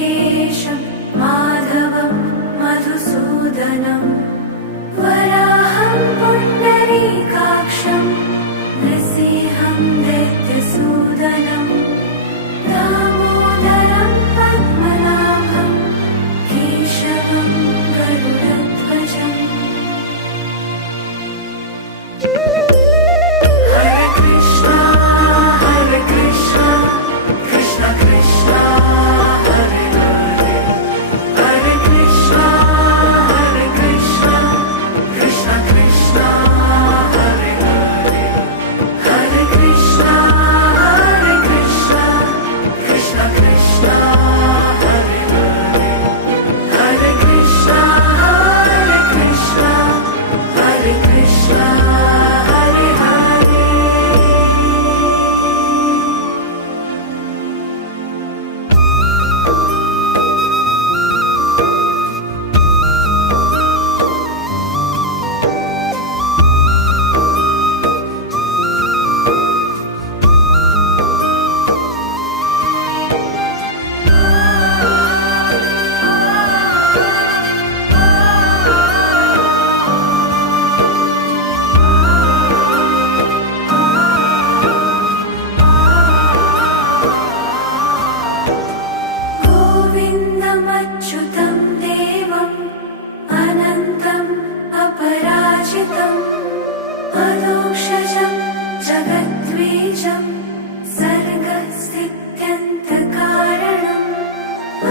ऋषिकेशं माधवं मधुसूदनं वराहं पुण्डरीकाक्षं नृसिंहं दैत्यसूदनं दामोदरं पद्मनाभं केशवं गरुडध्वजम्। हरे कृष्णा कृष्ण कृष्ण हरे हरे, हरे कृष्णा कृष्ण कृष्ण हरे हरे, हरे कृष्णा कृष्ण कृष्ण हरे हरे, हरे कृष्णा हरे कृष्ण हरे हरे। गोविन्दमच्युतं देवम् अनन्तम् अपराजितम् अदोक्षजं जगद्बीजं सर्गस्थित्यन्तकारणम्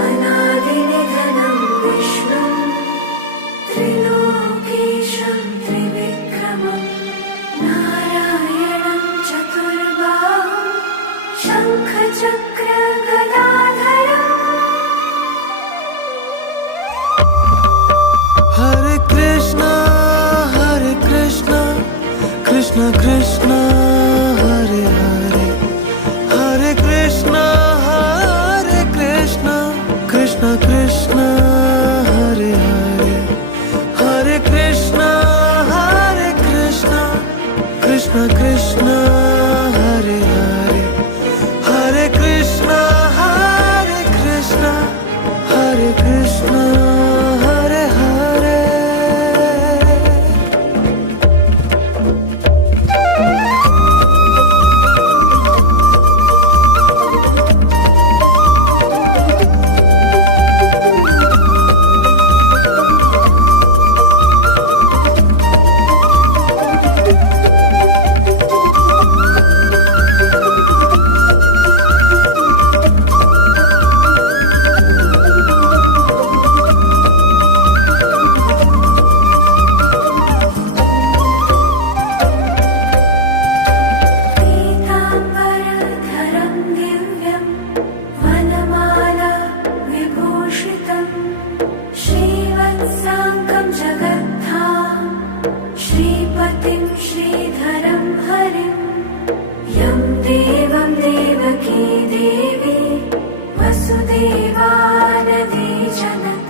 अनादिनिधनं विष्णुं त्रिलोकेशं त्रिविक्रमं नारायणं चतुर्बाहुं शङ्खचक्रगदाधरम्। हरे कृष्णा कृष्ण कृष्ण हरे हरे, हरे कृष्णा कृष्ण कृष्ण हरे हरे, हरे कृष्णा कृष्ण कृष्ण हरे हरे, हरे कृष्णा हरे कृष्ण हरे हरे। पीताम्बरधरं दिव्यं वनमाला विभूषितं श्रीवत्साङ्गं जगद्धाम श्रीपतिं श्रीधरं हरिं यं देवं देवकी देवी वसुदेवानदी जनता